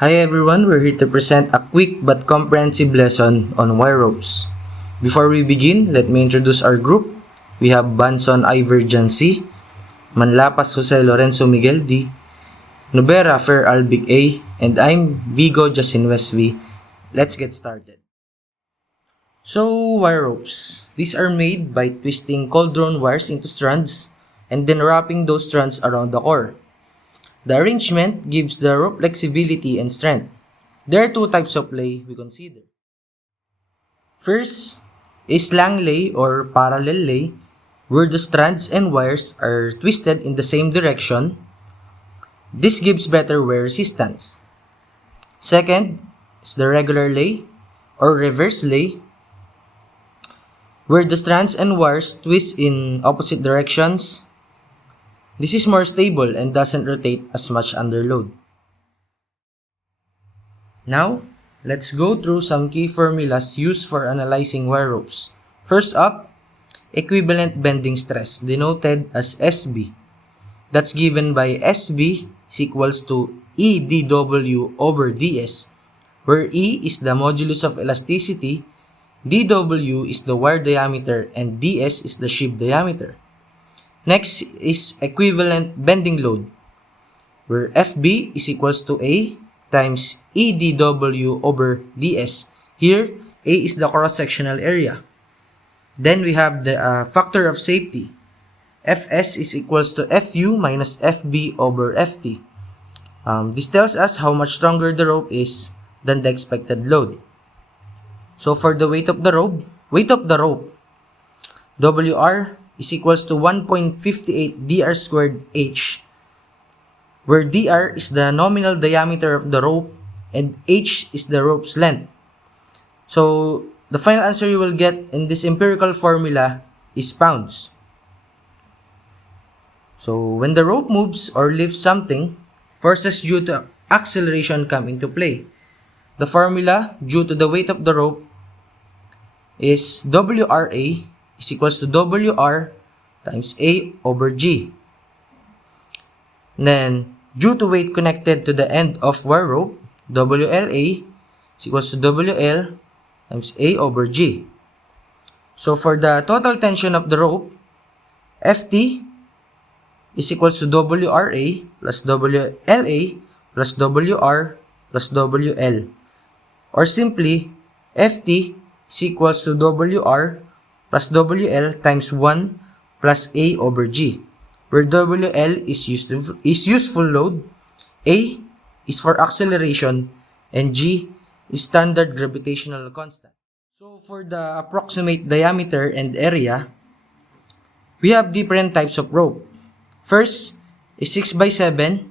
Hi everyone, we're here to present a quick but comprehensive lesson on wire ropes. Before we begin, let me introduce our group. We have Banson Iverjan C, Manlapas Jose Lorenzo Miguel D, Nubera Fer Albig A, and I'm Vigo Justin West V. Let's get started. So, wire ropes. These are made by twisting cold-drawn wires into strands and then wrapping those strands around the core. The arrangement gives the rope flexibility and strength. There are two types of lay we consider. First is slang lay or parallel lay, where the strands and wires are twisted in the same direction. This gives better wear resistance. Second is the regular lay or reverse lay, where the strands and wires twist in opposite directions. This is more stable and doesn't rotate as much under load. Now, let's go through some key formulas used for analyzing wire ropes. First up, equivalent bending stress, denoted as SB. That's given by SB is equals to EdW over ds, where E is the modulus of elasticity, dW is the wire diameter, and ds is the sheave diameter. Next is equivalent bending load, where FB is equals to A times EdW over ds. Here, A is the cross-sectional area. Then we have the factor of safety. Fs is equals to Fu minus Fb over Ft. This tells us how much stronger the rope is than the expected load. So for the weight of the rope, Wr is equals to 1.58 dr squared h, where dr is the nominal diameter of the rope and h is the rope's length. So the final answer you will get in this empirical formula is pounds. So when the rope moves or lifts something, forces due to acceleration come into play. The formula due to the weight of the rope is Wra is equals to Wr times A over G. Then, due to weight connected to the end of wire rope, WLA is equals to WL times A over G. So, for the total tension of the rope, FT is equals to WRA plus WLA plus WR plus WL. Or simply, FT is equals to WR plus WL times 1 plus A over G, where WL is useful load, A is for acceleration, and G is standard gravitational constant. So for the approximate diameter and area, we have different types of rope. First is 6x7,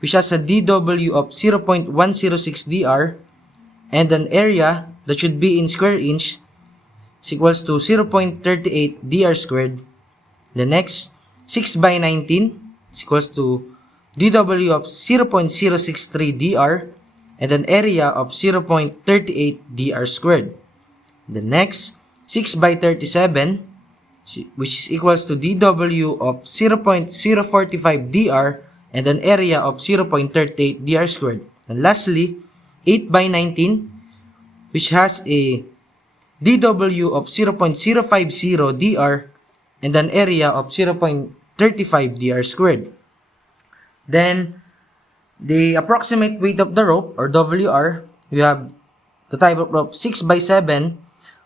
which has a DW of 0.106 dr and an area that should be in square inch is equals to 0.38 dr squared. The next, 6x19 is equals to dW of 0.063 dr and an area of 0.38 dr squared. The next, 6x37, which is equals to dW of 0.045 dr and an area of 0.38 dr squared. And lastly, 8x19, which has a dW of 0.050 dr and an area of 0.35 dr squared. Then, the approximate weight of the rope, or WR, we have the type of rope 6x7,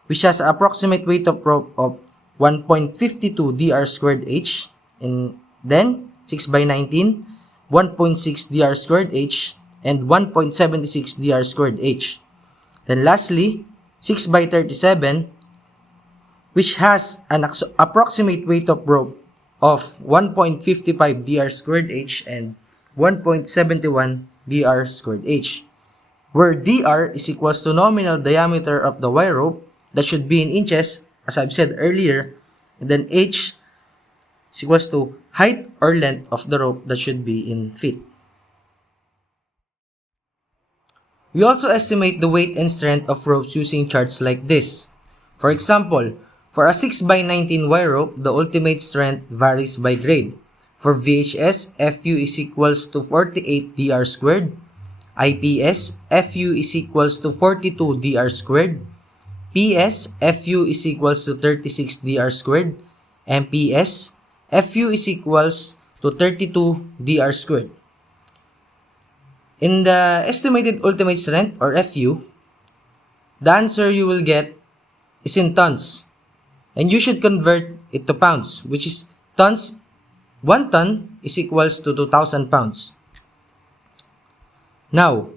which has an approximate weight of rope of 1.52 dr squared h, and then 6x19, 1.6 dr squared h, and 1.76 dr squared h. Then lastly, 6x37, which has an approximate weight of rope of 1.55 dr squared h and 1.71 dr squared h, where dr is equals to nominal diameter of the wire rope that should be in inches, as I've said earlier, and then h is equals to height or length of the rope that should be in feet. We also estimate the weight and strength of ropes using charts like this. For example, for a 6x19 wire rope, the ultimate strength varies by grade. For VHS, Fu is equals to 48 dr squared. IPS, FU is equals to 42 dr squared. PS, FU is equals to 36 dr squared. And PS, FU is equals to 32 dr squared. In the estimated ultimate strength, or FU, the answer you will get is in tons. And you should convert it to pounds, which is tons. 1 ton is equals to 2,000 pounds. Now,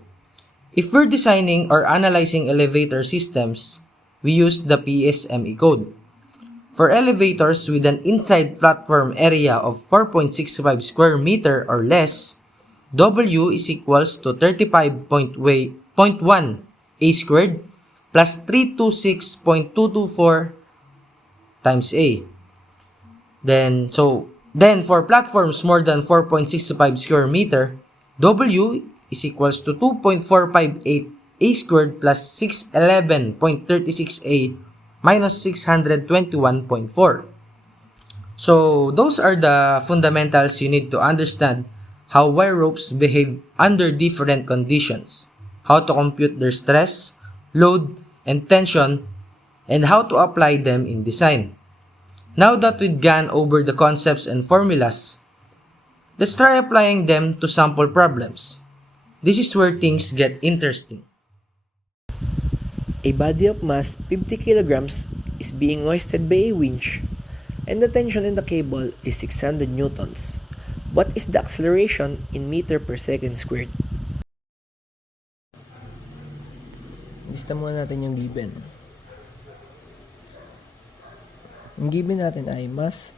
if we're designing or analyzing elevator systems, we use the PSME code. For elevators with an inside platform area of 4.65 square meter or less, W is equals to 35.1 A squared plus 326.224 times A. Then for platforms more than 4.65 square meter, W is equals to 2.458 A squared plus 611.36 A minus 621.4. So those are the fundamentals you need to understand how wire ropes behave under different conditions, how to compute their stress, load, and tension, and how to apply them in design. Now that we've gone over the concepts and formulas, let's try applying them to sample problems. This is where things get interesting. A body of mass 50 kilograms is being hoisted by a winch, and the tension in the cable is 600 newtons. What is the acceleration in meter per second squared? Lista muna natin yung given. Ang given natin ay mass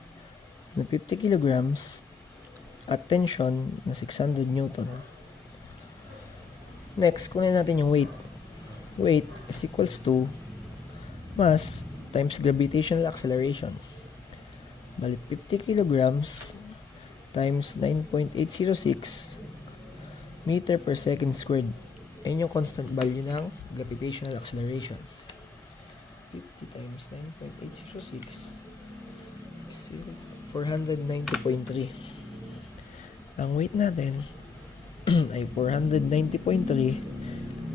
na 50 kilograms at tension na 600 newton. Next, kunin natin yung weight. Weight is equals to mass times gravitational acceleration. Bali, 50 kilograms times 9.806 meter per second squared. Ayan yung constant value ng gravitational acceleration. 50 times 9.806 490.3. Ang weight natin ay 490.3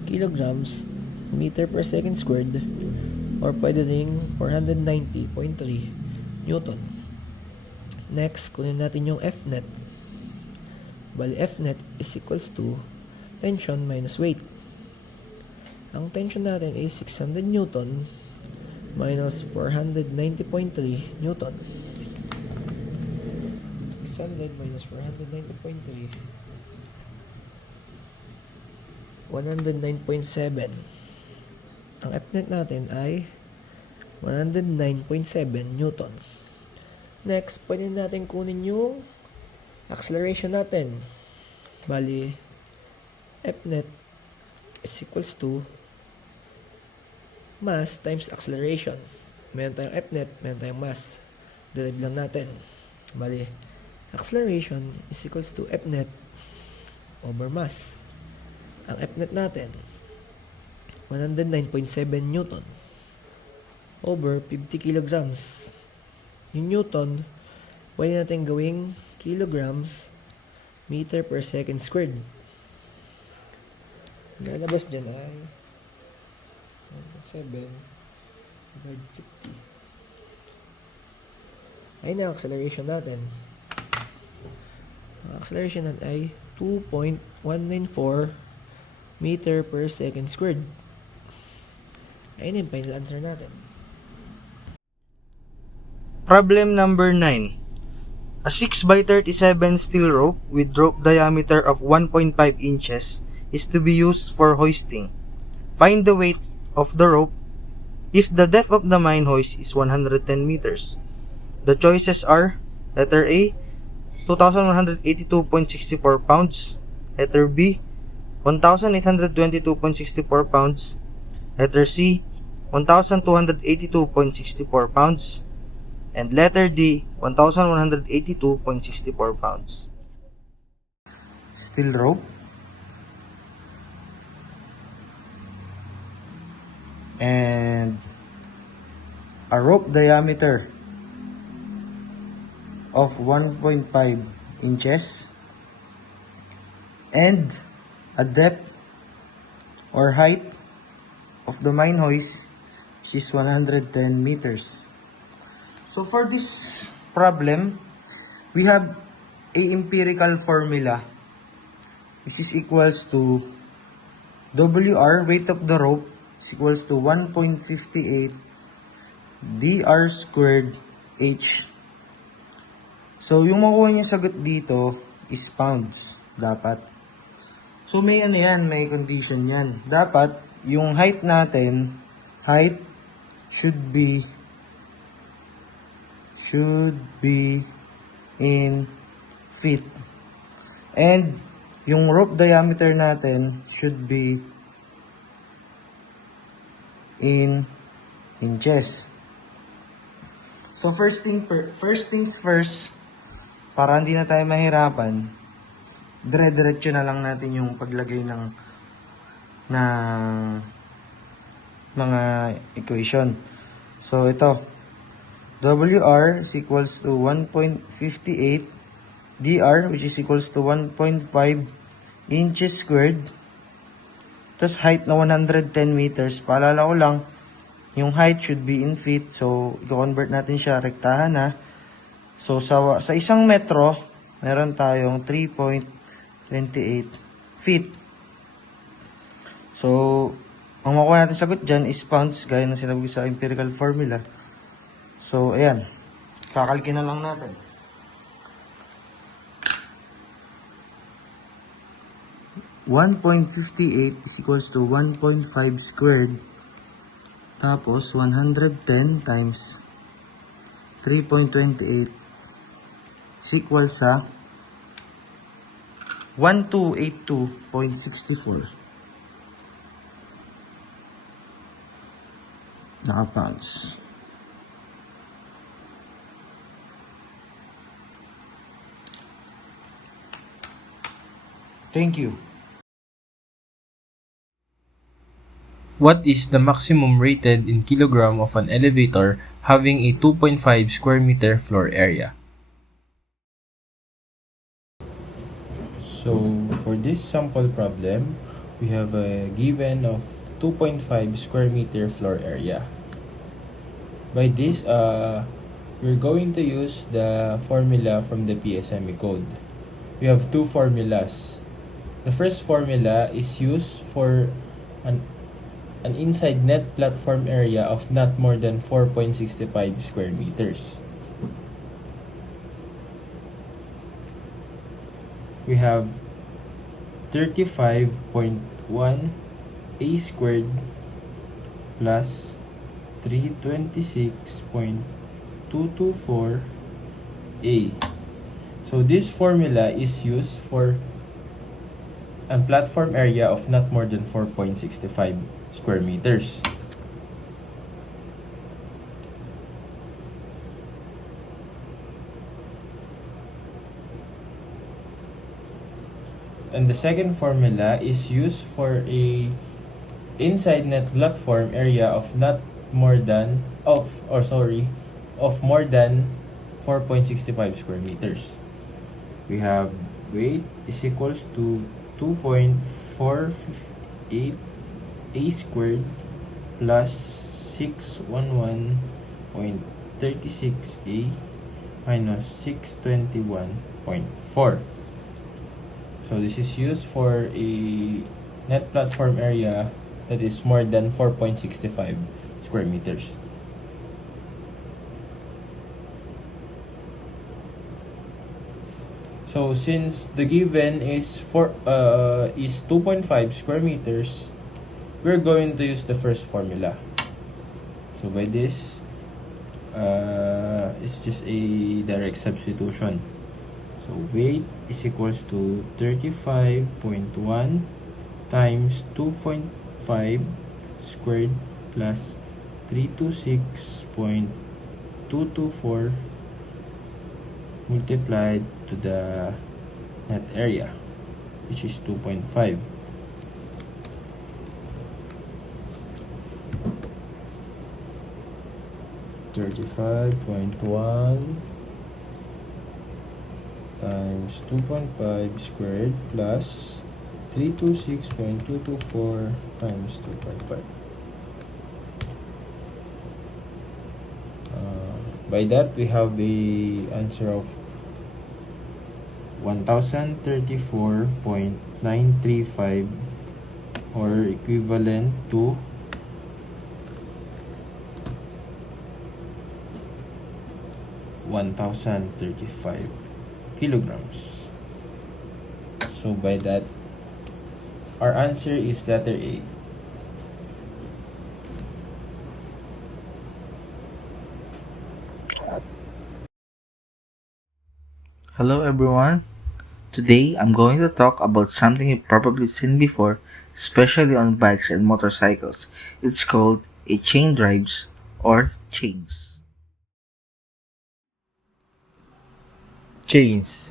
kilograms meter per second squared, or pwede ding 490.3 newton. Next, kunin natin yung Fnet. Bali, Fnet is equals to tension minus weight. Ang tension natin ay 600 newton minus 490.3 newton. 600 minus 490.3, 109.7. Ang Fnet natin ay 109.7 newton. Next, pwede natin kunin yung acceleration natin. Bali, Fnet is equals to mass times acceleration. Meron tayong Fnet, meron tayong mass. Derive lang natin. Bali, acceleration is equals to Fnet over mass. Ang Fnet natin, 109.7 newton over 50 kilograms. Yung newton, pwede natin gawing kilograms meter per second squared. Lalabas dyan ay 1.7 divided 50. Ayun ang acceleration natin. Ang acceleration natin ay 2.194 meter per second squared. Ayun yung final answer natin. Problem number 9. A 6 by 37 steel rope with rope diameter of 1.5 inches is to be used for hoisting. Find the weight of the rope if the depth of the mine hoist is 110 meters. The choices are letter A, 2,182.64 pounds, letter B, 1,822.64 pounds, letter C, 1,282.64 pounds, and letter D, 1,182.64 pounds. Steel rope and a rope diameter of 1.5 inches and a depth or height of the mine hoist, which is 110 meters. So for this problem, we have a empirical formula which is equals to WR, weight of the rope, is equals to 1.58 dr squared H. So yung makuha nyo sagot dito is pounds, dapat. So may ano yan, may condition yan. Dapat yung height natin, height should be in feet. And yung rope diameter natin should be in inches. So first things first, para hindi na tayo mahirapan, dire-diretso na lang natin yung paglagay ng mga equation. So ito, WR is equals to 1.58 dr, which is equals to 1.5 inches squared. Tapos height na 110 meters. Paalala ko lang, yung height should be in feet. So, i-convert natin siya, rektahan na. So, sa isang metro, meron tayong 3.28 feet. So, ang makuha natin sagot dyan is pounds, gaya ng sinabi sa empirical formula. So, ayan. Kakalkin na lang natin. .58 is equals to 1.5 squared. Tapos, 110 times 3.28 is equal sa 1282.64 naka-pounds. Thank you. What is the maximum rated in kilogram of an elevator having a 2.5 square meter floor area? So, for this sample problem, we have a given of 2.5 square meter floor area. By this, we're going to use the formula from the PSME code. We have two formulas. The first formula is used for an inside net platform area of not more than 4.65 square meters. We have 35.1 a squared plus 326.224 a. So this formula is used for a platform area of not more than 4.65 square meters. And the second formula is used for a inside net platform area of not more than of more than 4.65 square meters. We have weight is equals to 2.458 a squared plus 611.36 a minus 621.4. So this is used for a net platform area that is more than 4.65 square meters. So since the given is 2.5 square meters, we're going to use the first formula. So by this, it's just a direct substitution. So weight is equals to 35.1 times 2.5 squared plus 326.224 multiplied to the net area, which is 2.5. $35.1 times 2.5 squared plus 326.224 times 2.5. By that, we have the answer of 1034.935, or equivalent to 1,035 kilograms. So by that, our answer is letter A. Hello everyone. Today I'm going to talk about something you've probably seen before, especially on bikes and motorcycles. It's called a chain drives or chains. Chains.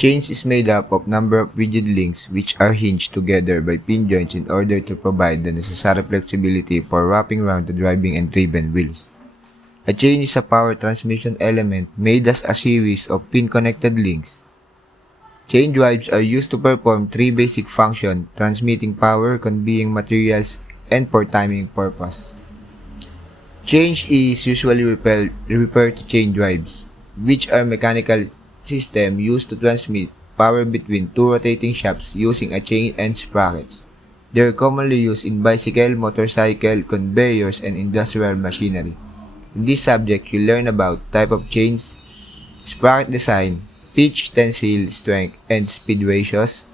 Chains is made up of number of rigid links which are hinged together by pin joints in order to provide the necessary flexibility for wrapping around the driving and driven wheels. A chain is a power transmission element made as a series of pin-connected links. Chain drives are used to perform three basic functions: transmitting power, conveying materials, and for timing purpose. Change is usually referred to chain drives, which are mechanical systems used to transmit power between two rotating shafts using a chain and sprockets. They are commonly used in bicycle, motorcycle, conveyors, and industrial machinery. In this subject, you learn about type of chains, sprocket design, pitch, tensile, strength, and speed ratios,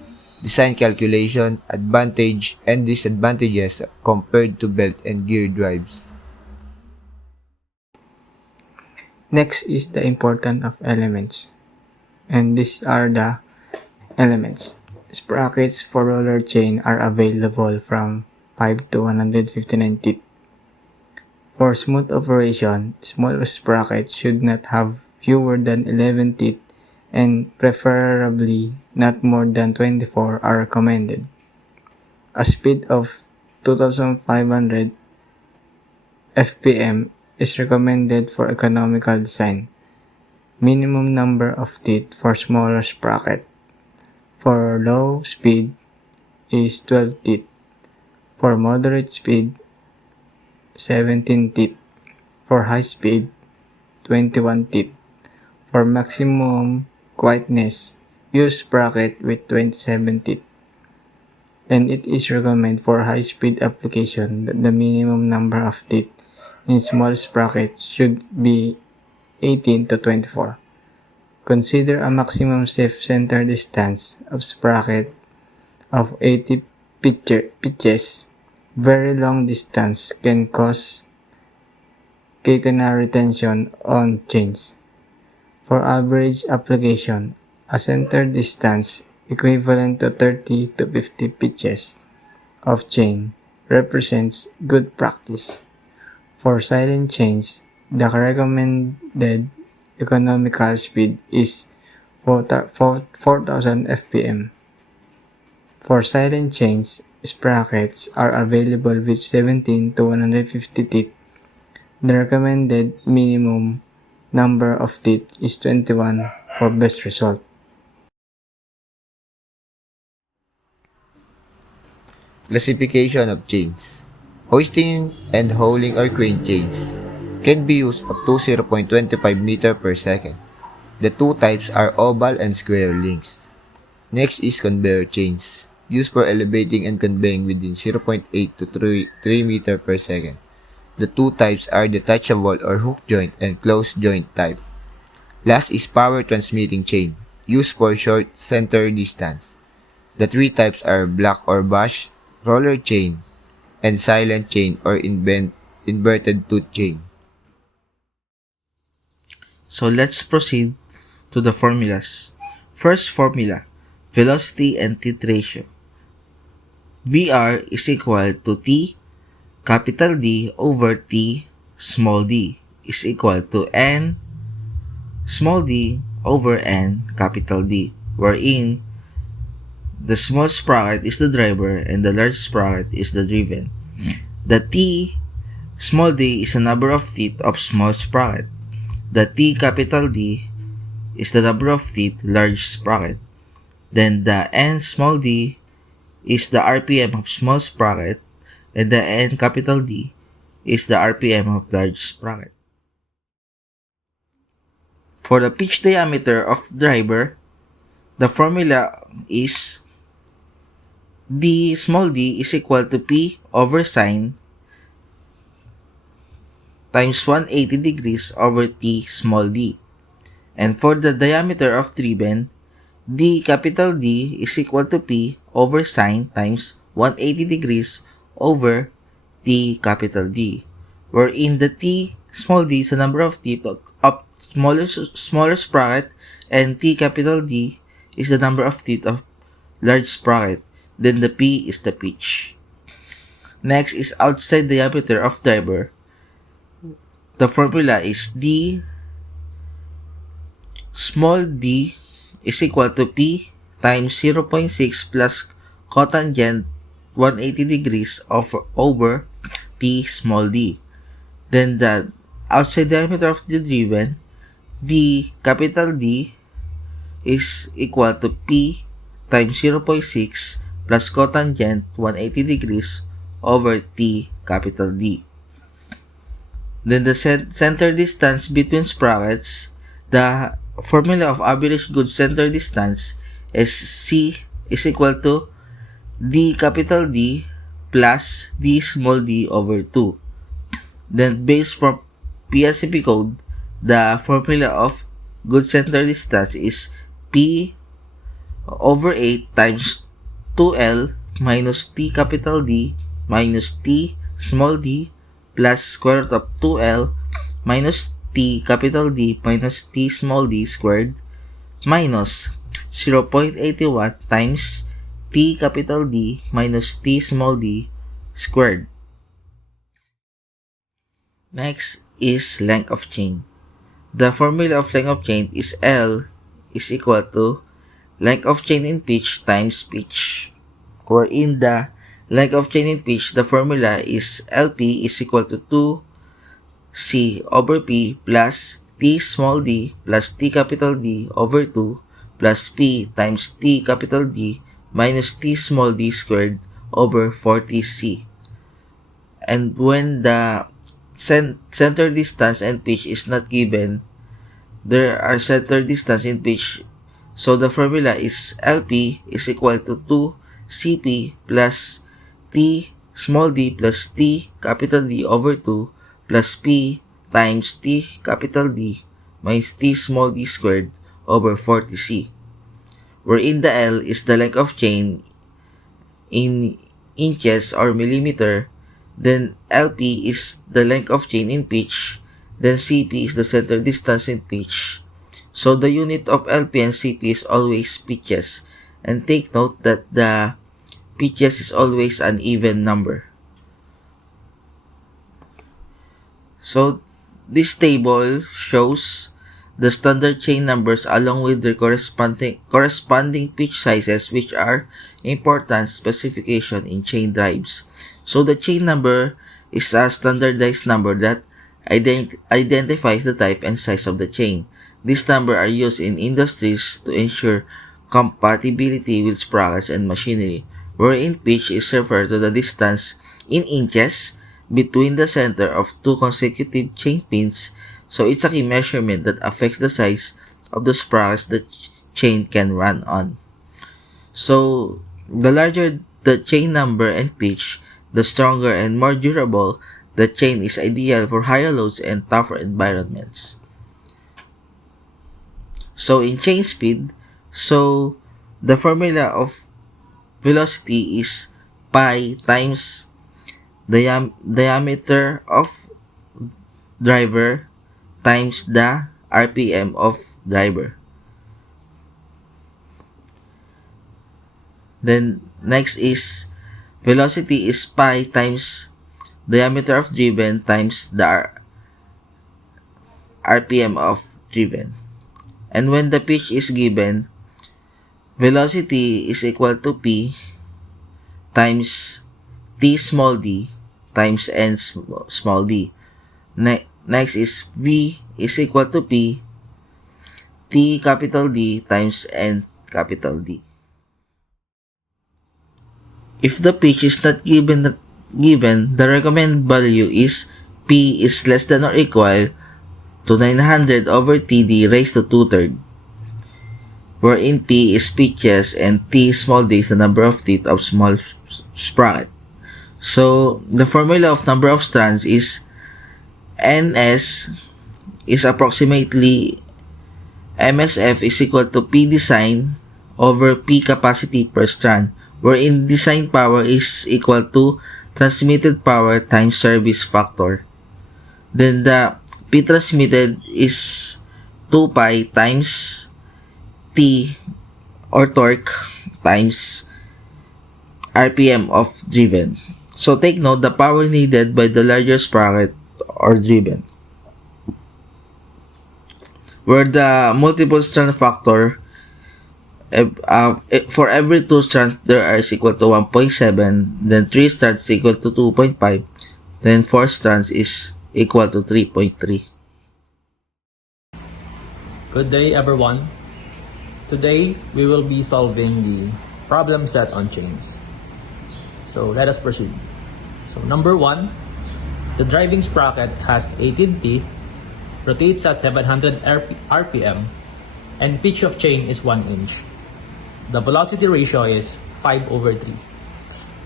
design calculation, advantage and disadvantages compared to belt and gear drives. Next is the importance of elements. And these are the elements. Sprockets for roller chain are available from 5 to 159 teeth. For smooth operation, small sprockets should not have fewer than 11 teeth and preferably not more than 24 are recommended. A speed of 2,500 FPM is recommended for economical design. Minimum number of teeth for smaller sprocket. For low speed is 12 teeth. For moderate speed, 17 teeth. For high speed, 21 teeth. For maximum quietness, use sprocket with 27 teeth. And it is recommended for high speed application that the minimum number of teeth in small sprockets should be 18 to 24. Consider a maximum safe center distance of sprocket of 80 pitches. Very long distance can cause catenary tension on chains. For average application, a center distance equivalent to 30 to 50 pitches of chain represents good practice. For silent chains, the recommended economical speed is 4,000 FPM. For silent chains, sprockets are available with 17 to 150 teeth. The recommended minimum number of teeth is 21 for best result. Classification of chains. Hoisting and hauling or crane chains can be used up to 0.25 meter per second. The two types are oval and square links. Next is conveyor chains, used for elevating and conveying within 0.8 to 3 meter per second. The two types are detachable or hook joint and closed joint type. Last is power transmitting chain, used for short center distance. The three types are block or bush, roller chain, and silent chain or inverted tooth chain. So let's proceed to the formulas. First formula, velocity and teeth ratio. VR is equal to T capital D over T small d is equal to N small d over N capital D, wherein the small sprocket is the driver and the large sprocket is the driven. The T small d is the number of teeth of small sprocket. The T capital D is the number of teeth large sprocket. Then the N small d is the RPM of small sprocket, and the N capital D is the RPM of large sprocket. For the pitch diameter of driver, the formula is d small d is equal to P over sine times 180 degrees over T small d. And for the diameter of driven, d capital D is equal to P over sine times 180 degrees over T capital D, wherein the T small d is the number of teeth of smaller sprocket, and T capital D is the number of teeth of large sprocket. Then the P is the pitch. Next is outside diameter of driver. The formula is D small d is equal to P times 0.6 plus cotangent 180 degrees over T small d. Then the outside diameter of the driven, D capital D is equal to P times 0.6 plus cotangent 180 degrees over T capital D. Then the center distance between sprockets, the formula of average good center distance is C is equal to D capital D plus D small d over 2. Then based from PSCP code, the formula of good center distance is P over 8 times 2L minus T capital D minus T small d plus square root of 2L minus T capital D minus T small d squared minus 0.81 times T capital D minus T small d squared. Next is length of chain. The formula of length of chain is L is equal to length of chain in pitch times pitch, wherein the length of chain in pitch, the formula is LP is equal to 2C over P plus T small d plus T capital D over 2 plus P times T capital D minus T small d squared over 40C. And when the center distance and pitch is not given, there are center distance in pitch, so the formula is LP is equal to 2CP plus T small d plus T capital D over 2 plus P times T capital D minus T small d squared over 40C, wherein the L is the length of chain in inches or millimeter, then LP is the length of chain in pitch, then CP is the center distance in pitch. So the unit of LP and CP is always pitches, and take note that the pitches is always an even number. So this table shows the standard chain numbers along with their corresponding pitch sizes, which are important specification in chain drives. So the chain number is a standardized number that identifies the type and size of the chain. These numbers are used in industries to ensure compatibility with sprockets and machinery, wherein pitch is referred to the distance in inches between the center of two consecutive chain pins. So it's a key measurement that affects the size of the sprockets the chain can run on. So the larger the chain number and pitch, the stronger and more durable the chain is, ideal for higher loads and tougher environments. So in chain speed, so the formula of velocity is pi times diameter of driver times the RPM of driver. Then next is velocity is pi times diameter of driven times the RPM of driven. And when the pitch is given, velocity is equal to P times T small d times N small d. Next is V is equal to P T capital D times N capital D. If the pitch is not given, the recommended value is P is less than or equal to 900 over TD raised to 2/3, wherein P is pitches and T small d is the number of teeth of small sprocket. So, the formula of number of strands is NS is approximately MSF is equal to P design over P capacity per strand, wherein design power is equal to transmitted power times service factor. Then the P transmitted is 2 pi times T or torque times RPM of driven. So take note the power needed by the larger sprocket or driven, where the multiple strand factor for every 2 strands there is equal to 1.7, then 3 strands is equal to 2.5, then 4 strands is equal to 3.3. Good day everyone. Today we will be solving the problem set on chains. So let us proceed. So number 1, the driving sprocket has 18 teeth, rotates at 700 RPM, and pitch of chain is 1 inch. The velocity ratio is 5/3.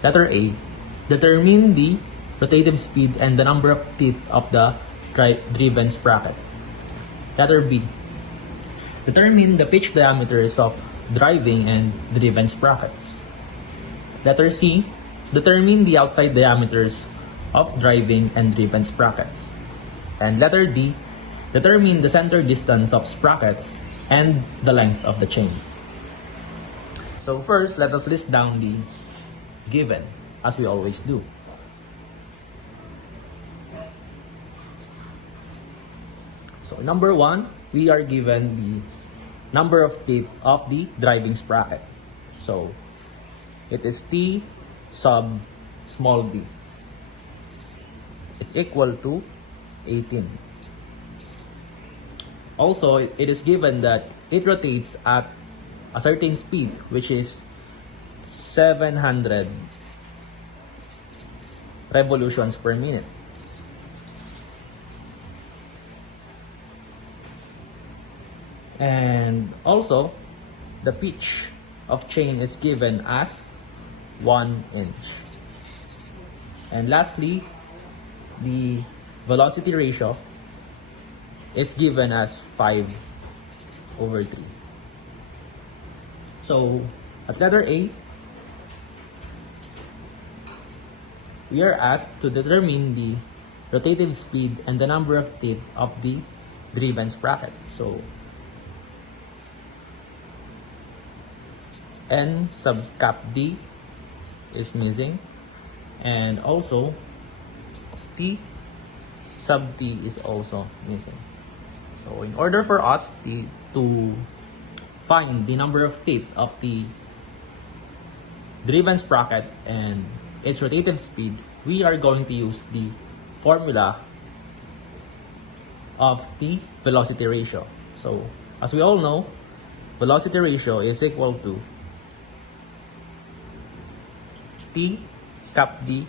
Letter A, determine the rotative speed and the number of teeth of the driven sprocket. Letter B, determine the pitch diameters of driving and driven sprockets. Letter C, determine the outside diameters of driving and driven sprockets. And letter D, determine the center distance of sprockets and the length of the chain. So first, let us list down the given, as we always do. So number 1, we are given the number of teeth of the driving sprocket. So it is T sub small d is equal to 18. Also, it is given that it rotates at a certain speed, which is 700 revolutions per minute. And also, the pitch of chain is given as 1 inch. And lastly, the velocity ratio is given as 5/3. So, at letter A, we are asked to determine the rotative speed and the number of teeth of the driven sprocket. So, N sub cap D is missing, and also T sub T is also missing. So in order for us to find the number of teeth of the driven sprocket and its rotative speed, we are going to use the formula of the velocity ratio. So as we all know, velocity ratio is equal to T cap D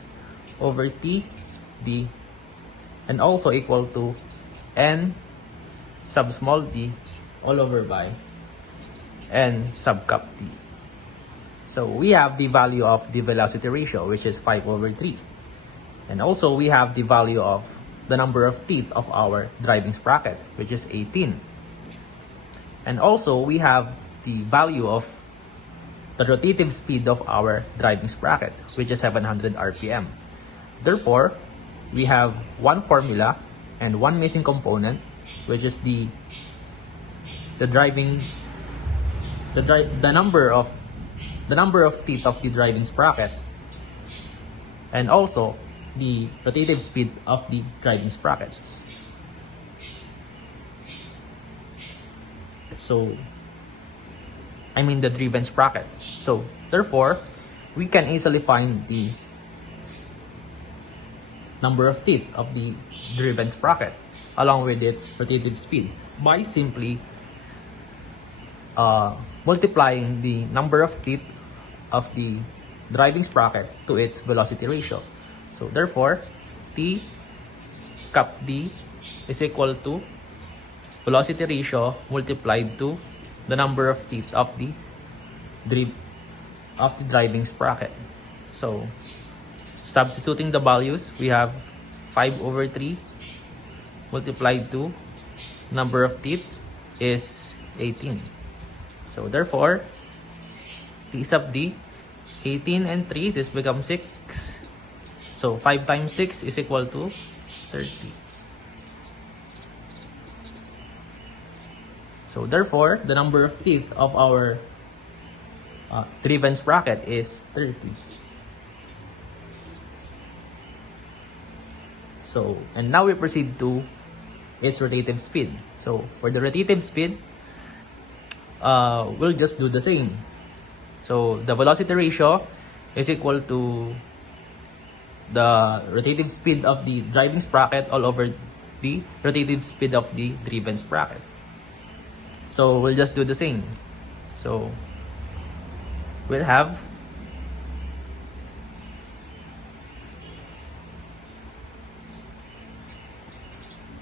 over T D, and also equal to N sub small d all over by N sub cap D. So we have the value of the velocity ratio, which is 5/3. And also we have the value of the number of teeth of our driving sprocket, which is 18. And also we have the value of the rotative speed of our driving sprocket, which is 700 RPM. Therefore, we have one formula and one missing component, which is the number of teeth of the driving sprocket, and also the rotative speed of the driving sprocket. So the driven sprocket. So therefore, we can easily find the number of teeth of the driven sprocket along with its rotative speed by simply multiplying the number of teeth of the driving sprocket to its velocity ratio. So therefore, T cap D is equal to velocity ratio multiplied to the number of teeth of the driving sprocket. So substituting the values, we have 5 over 3 multiplied to number of teeth is 18. So therefore, T sub D, 18 and 3, this becomes 6. So 5 times 6 is equal to 30. So therefore, the number of teeth of our driven sprocket is 30. So, and now we proceed to its rotative speed. So for the rotative speed, we'll just do the same. So the velocity ratio is equal to the rotative speed of the driving sprocket all over the rotative speed of the driven sprocket. So we'll just do the same. So we'll have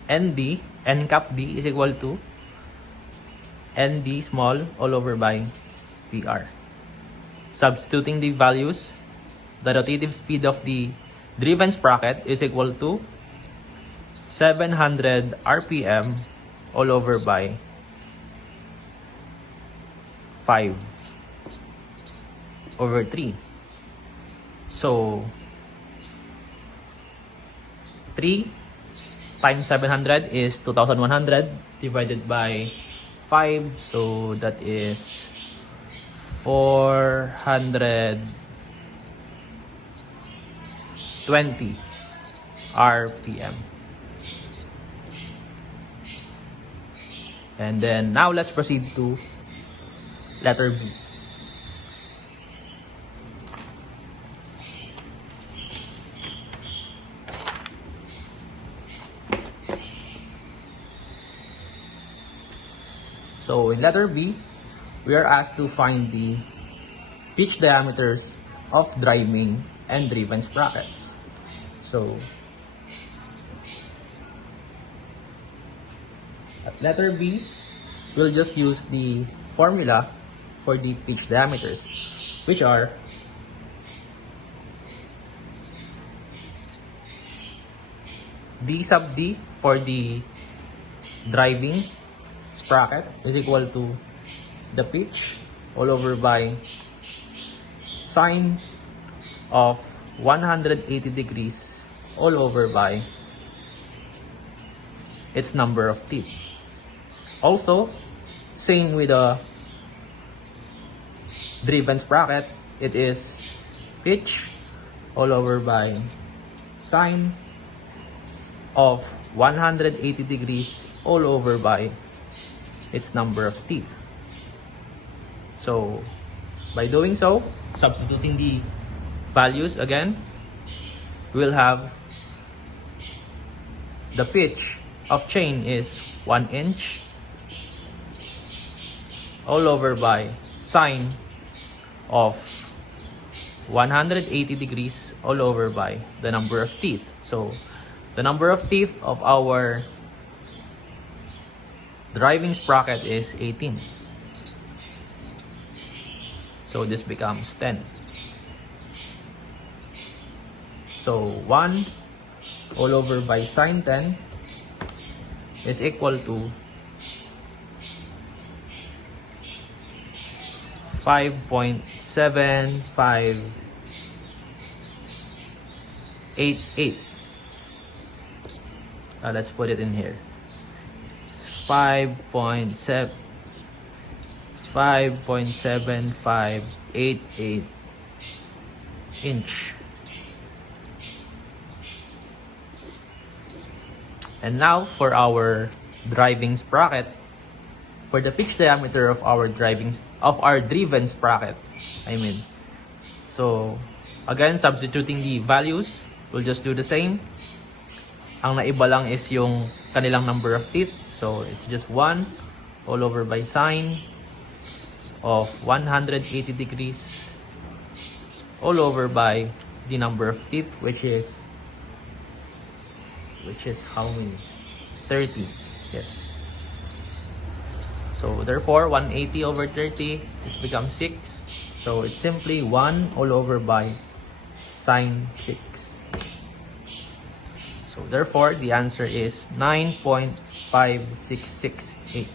ND, N cap D is equal to ND small all over by PR. Substituting the values, the rotative speed of the driven sprocket is equal to 700 RPM all over by 5 over 3. So 3 times 700 is 2100 divided by 5, so that is 420 RPM. And then now let's proceed to letter B. So in letter B, we are asked to find the pitch diameters of driving and driven sprockets. So at letter B, we'll just use the formula for the pitch diameters, which are D sub D for the driving sprocket is equal to the pitch all over by sine of 180 degrees all over by its number of teeth. Also, same with the driven sprocket, it is pitch all over by sine of 180 degrees all over by its number of teeth. So by doing so, substituting the values again, we'll have the pitch of chain is 1 inch all over by sine of 180 degrees all over by the number of teeth. So the number of teeth of our driving sprocket is 18. So this becomes 10. So 1 all over by sine 10 is equal to 5.7588. Let's put it in here. 5.7588 inch. And now for our driving sprocket, for the pitch diameter of our driven sprocket, so again, substituting the values, we'll just do the same. Ang naiba lang is yung kanilang number of teeth. So it's just 1 all over by sine of 180 degrees all over by the number of teeth, which is how many? 30. Yes. So therefore 180 over 30 is becomes 6. So it's simply 1 all over by sine 6. So therefore the answer is 9.5668.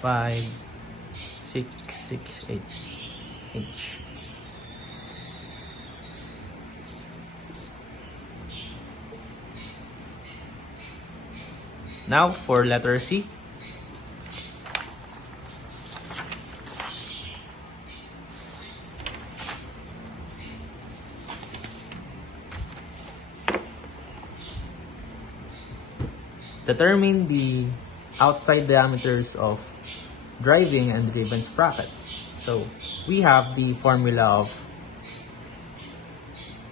5668 H. Now for letter C. Determine the outside diameters of driving and driven sprockets. So we have the formula of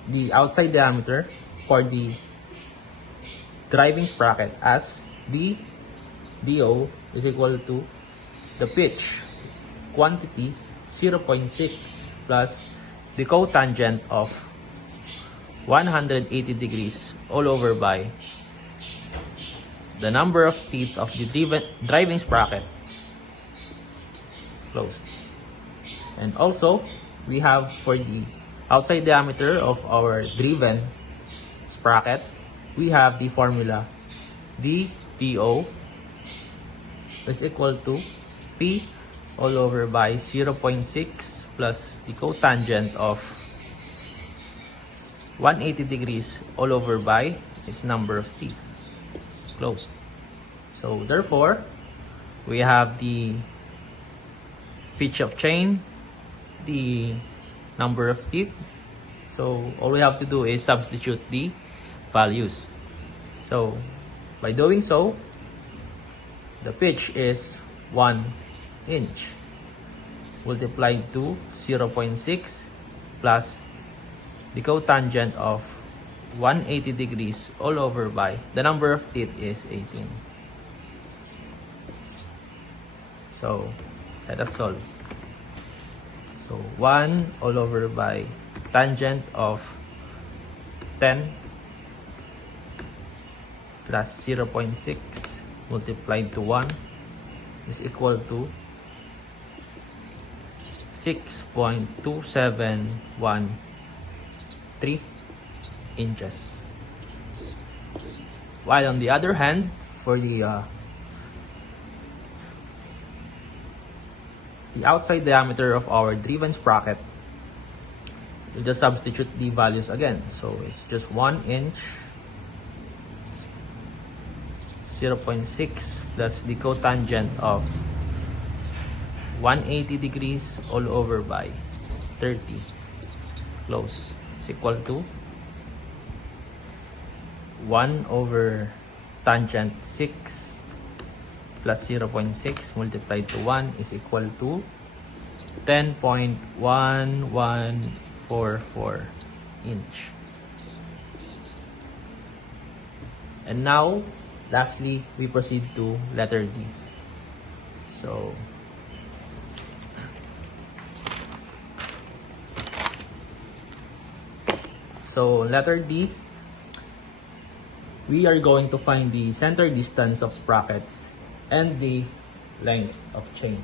the outside diameter for the driving sprocket as the DO is equal to the pitch quantity 0.6 plus the cotangent of 180 degrees all over by the number of teeth of the driving sprocket closed. And also, we have for the outside diameter of our driven sprocket, we have the formula DO is equal to P all over by 0.6 plus the cotangent of 180 degrees all over by its number of teeth closed. So therefore, we have the pitch of chain, the number of teeth. So all we have to do is substitute the values. So by doing so, the pitch is 1 inch multiplied to 0.6 plus the cotangent of 180 degrees all over by the number of teeth is 18. So let us solve. So 1 all over by tangent of 10 plus 0.6 multiplied to 1 is equal to 6.2713 inches. While on the other hand, for the outside diameter of our driven sprocket, we'll just substitute the values again. So it's just 1 inch, 0.6 plus the cotangent of 180 degrees all over by 30 close is equal to 1 over tangent 6 plus 0.6 multiplied to 1 is equal to 10.1144 inch. And now, lastly, we proceed to letter D. So letter D, we are going to find the center distance of sprockets and the length of chain.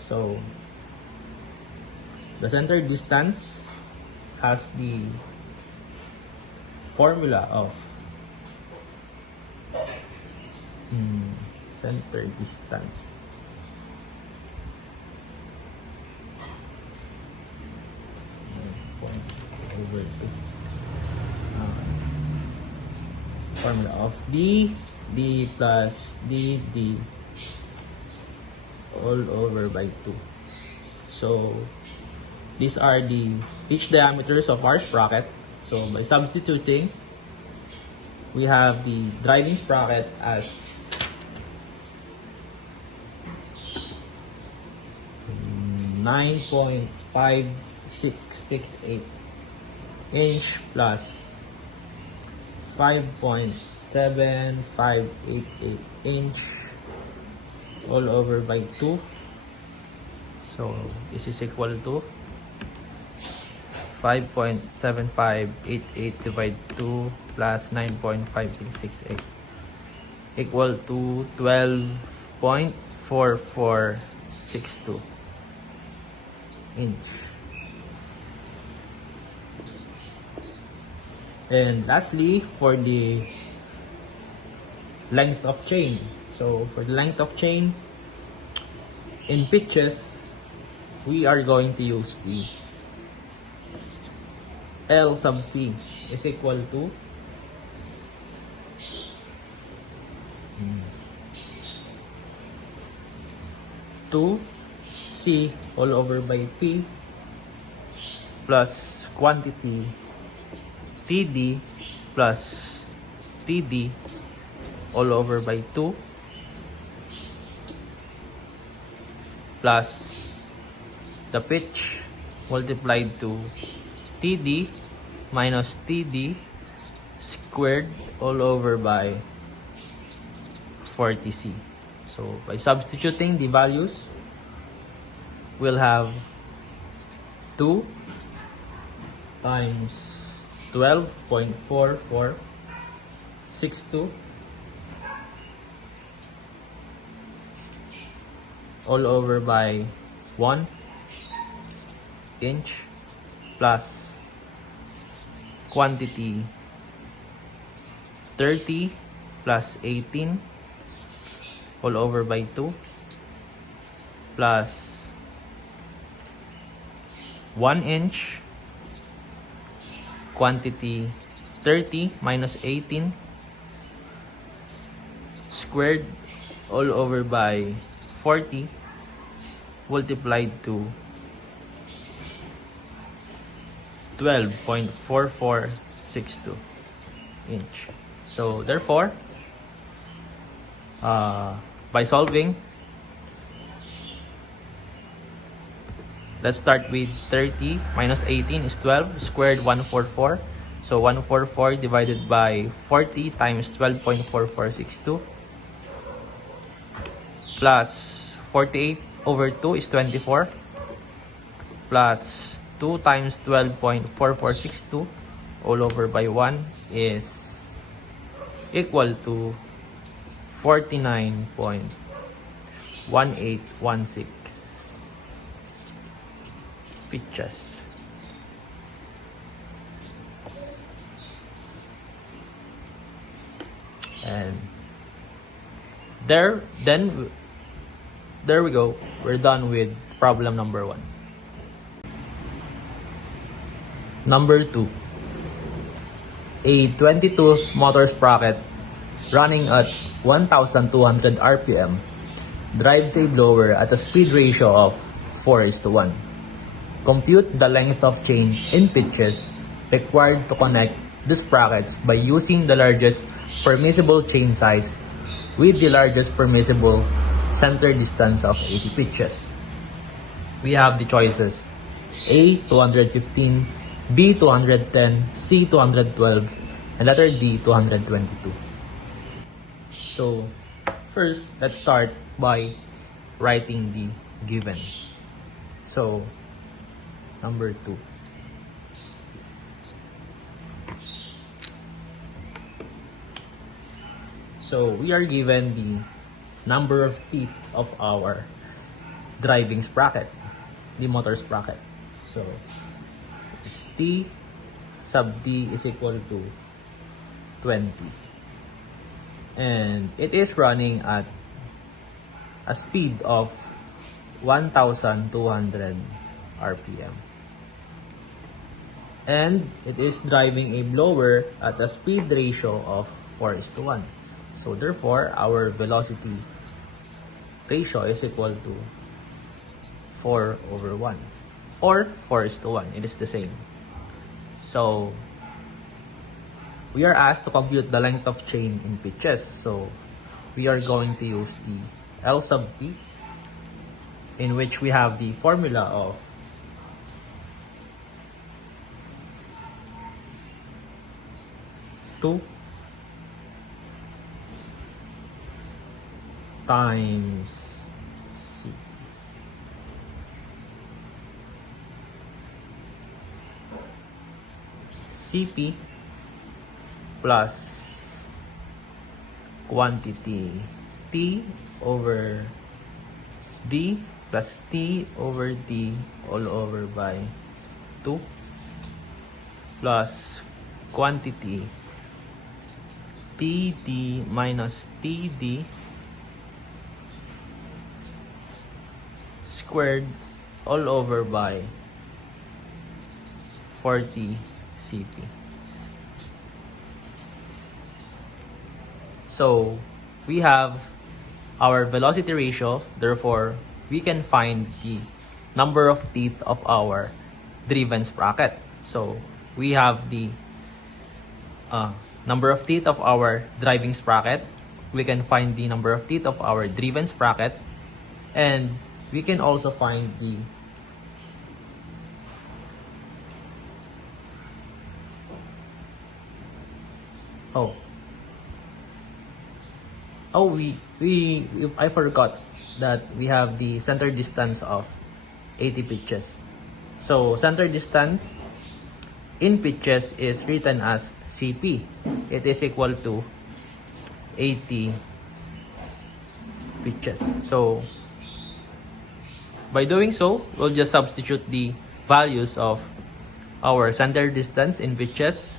So the center distance has the formula of center distance. Over formula of D plus D all over by 2. So these are the pitch diameters of our sprocket. So by substituting, we have the driving sprocket as 9.5668 inch plus 5.7588 inch all over by 2. So this is equal to 5.7588 divided 2 plus 9.5668 equal to 12.4462 inch. And lastly, for the length of chain. So for the length of chain in pitches, we are going to use the L sub P is equal to two C all over by P plus quantity TD plus TD all over by 2 plus the pitch multiplied to TD minus TD squared all over by 40C. So by substituting the values, we'll have 2 times 12.4462 all over by 1 inch plus quantity 30 plus 18 all over by 2 plus 1 inch quantity 30 minus 18 squared all over by 40 multiplied to 12.4462 inch. So therefore, by solving, let's start with 30 minus 18 is 12 squared 144. So 144 divided by 40 times 12.4462 plus 48 over 2 is 24 plus 2 times 12.4462 all over by 1 is equal to 49.1816 pitches. And there we go. We're done with problem number 1. Number 2. A 22 motor sprocket running at 1,200 RPM drives a blower at a speed ratio of 4:1. Compute the length of chain in pitches required to connect the sprockets by using the largest permissible chain size with the largest permissible center distance of 80 pitches. We have the choices: A 215, B 210, C 212, and letter D 222. So first, let's start by writing the given. So number 2. So we are given the number of teeth of our driving sprocket, the motor sprocket. So it's T sub D is equal to 20. And it is running at a speed of 1,200 RPM. And it is driving a blower at a speed ratio of 4:1. So therefore, our velocity ratio is equal to 4/1 or 4:1. It is the same. So we are asked to compute the length of chain in pitches. So we are going to use the L sub P, in which we have the formula of two times C CP plus quantity T over D plus T over D all over by 2 plus quantity TD minus TD squared all over by 40 CP. So we have our velocity ratio, therefore we can find the number of teeth of our driven sprocket. So we have the number of teeth of our driving sprocket, we can find the number of teeth of our driven sprocket, and we can also find the I forgot that we have the center distance of 80 pitches. So center distance in pitches is written as CP. It is equal to 80 pitches. So by doing so, we'll just substitute the values of our center distance in pitches,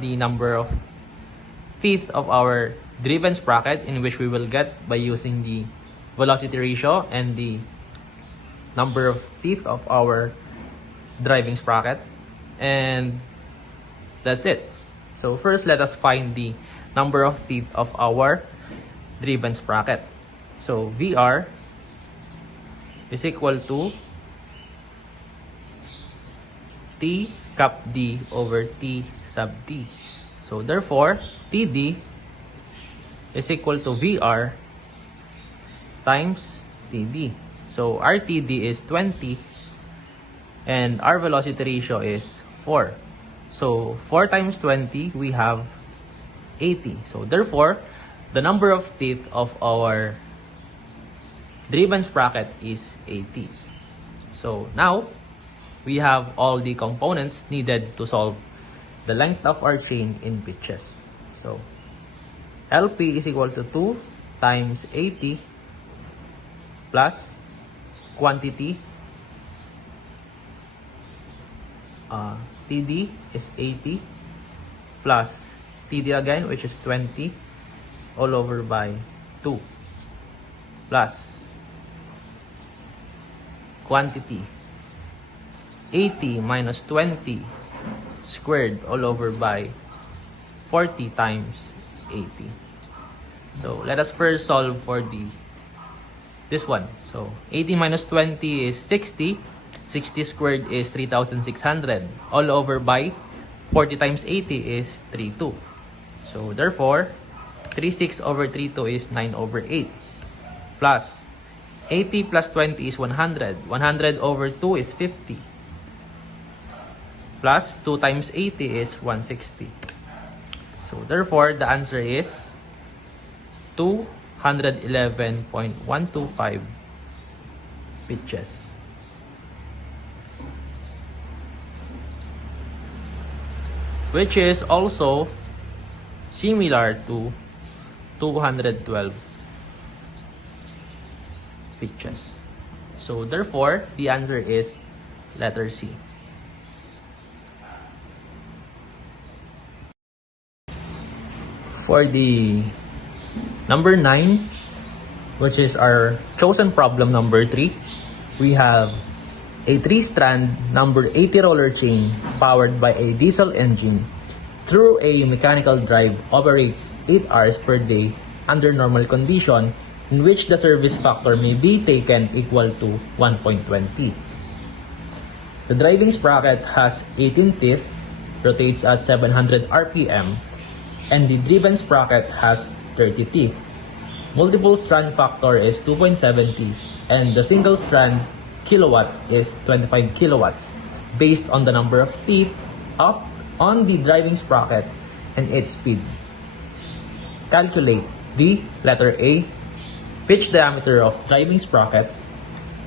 the number of teeth of our driven sprocket, in which we will get by using the velocity ratio, and the number of teeth of our driving sprocket, and that's it. So first, let us find the number of teeth of our driven sprocket. So VR is equal to T cap D over T sub D. So therefore, TD is equal to VR times TD. So our TD is 20 and our velocity ratio is 4. So 4 times 20, we have 80. So therefore, the number of teeth of our driven sprocket is 80. So now, we have all the components needed to solve the length of our chain in pitches. So LP is equal to 2 times 80 plus quantity TD is 80 plus TD again, which is 20 all over by 2 plus quantity 80 minus 20 squared all over by 40 times 80. So let us first solve for this one. So 80 minus 20 is 60. 60 squared is 3,600. All over by 40 times 80 is 32. So therefore, 36 over 32 is 9 over 8. Plus 80 plus 20 is 100. 100 over 2 is 50. Plus 2 times 80 is 160. So therefore, the answer is 211.125 pitches. Which is also similar to 212 pitches. So therefore, the answer is letter C. For the number 9, which is our chosen problem number 3, we have a 3-strand number 80 roller chain powered by a diesel engine through a mechanical drive operates 8 hours per day under normal condition, in which the service factor may be taken equal to 1.20. The driving sprocket has 18 teeth, rotates at 700 RPM, and the driven sprocket has 30 teeth. Multiple strand factor is 2.70 and the single strand kilowatt is 25 kilowatts based on the number of teeth on the driving sprocket and its speed. Calculate the letter A, pitch diameter of driving sprocket,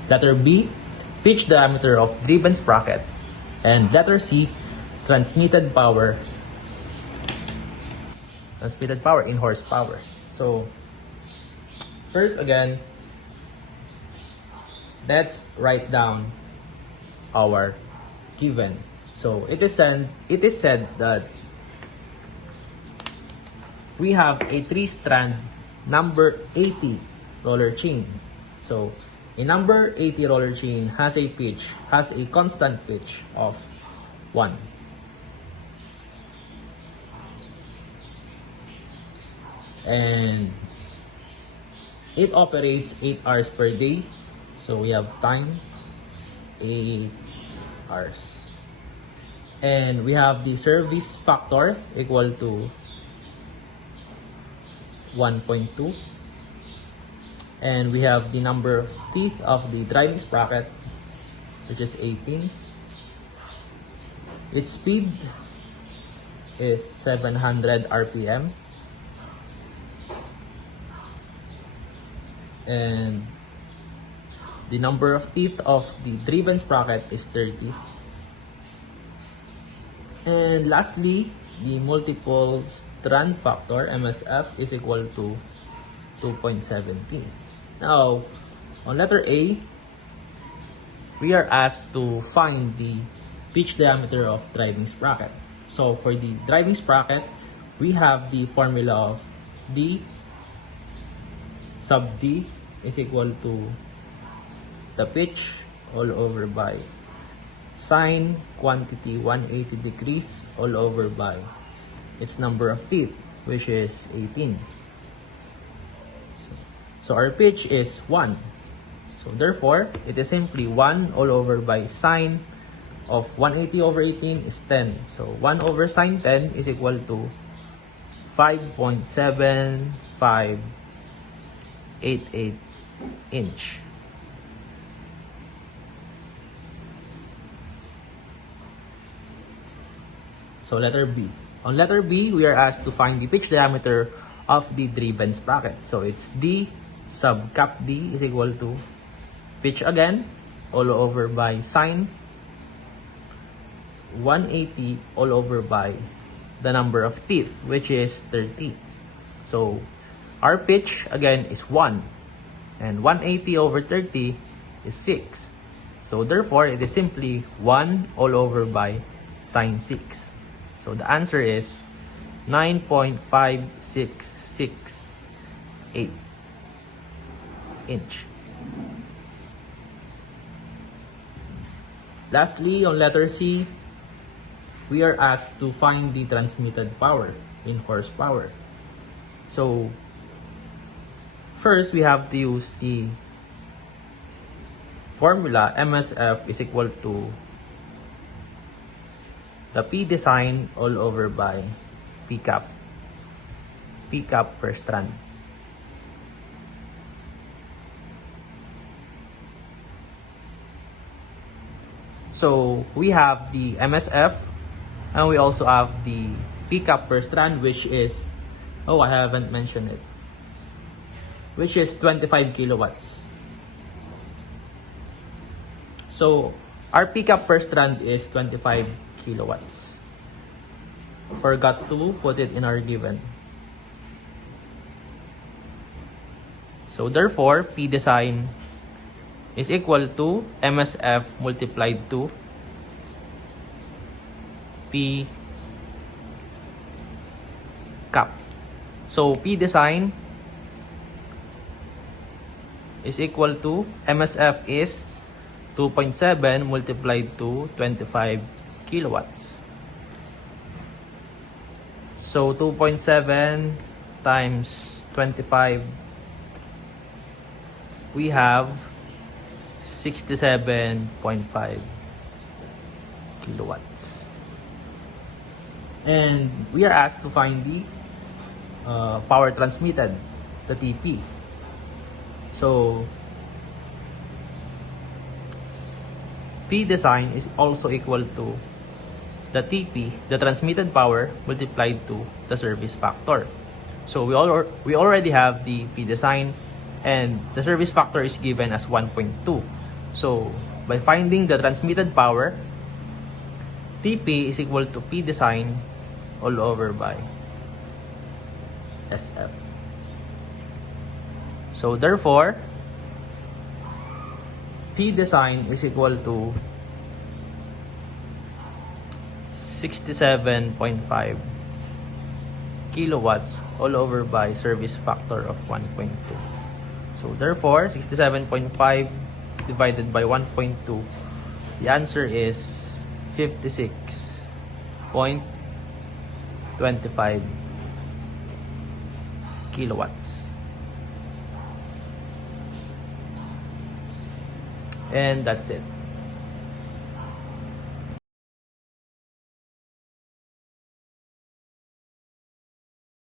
letter B, pitch diameter of driven sprocket, and letter C, transmitted power in horsepower. So first again, let's write down our given. So it is said that we have a 3-strand number 80 roller chain. So a number 80 roller chain has a constant pitch of 1. And it operates 8 hours per day. So we have time 8 hours. And we have the service factor equal to 1.2. And we have the number of teeth of the driving sprocket, which is 18. Its speed is 700 RPM. And the number of teeth of the driven sprocket is 30. And lastly, the multiple strand factor, MSF, is equal to 2.17. Now, on letter A, we are asked to find the pitch diameter of driving sprocket. So for the driving sprocket, we have the formula of D sub D is equal to the pitch all over by sine quantity 180 degrees all over by its number of teeth, which is 18. So our pitch is 1. So therefore, it is simply 1 all over by sine of 180 over 18 is 10. So 1 over sine 10 is equal to 5.7588 inch. So letter B. On letter B, we are asked to find the pitch diameter of the driven sprocket. So it's D sub cap D is equal to pitch again all over by sine 180 all over by the number of teeth, which is 30. So our pitch again is 1, and 180 over 30 is 6. So therefore, it is simply 1 all over by sine 6. So the answer is 9.5668 inch. Lastly, on letter C, we are asked to find the transmitted power in horsepower. So first, we have to use the formula MSF is equal to the P design all over by P cap per strand. So we have the MSF, and we also have the P cap per strand, which is, oh, I haven't mentioned it, which is 25 kilowatts. So our P cap per strand is 25 kilowatts. Forgot to put it in our given. So therefore, P design is equal to MSF multiplied to P cap. So P design is equal to MSF is 2.7 multiplied to 25 kilowatts. So 2.7 times 25, we have 67.5 kilowatts. And we are asked to find the power transmitted, the TP. So P design is also equal to the TP, the transmitted power, multiplied to the service factor. So we already have the P design, and the service factor is given as 1.2. So by finding the transmitted power, TP is equal to P design all over by SF. So therefore, P design is equal to 67.5 kilowatts all over by service factor of 1.2. So therefore, 67.5 divided by 1.2, the answer is 56.25 kilowatts. And that's it.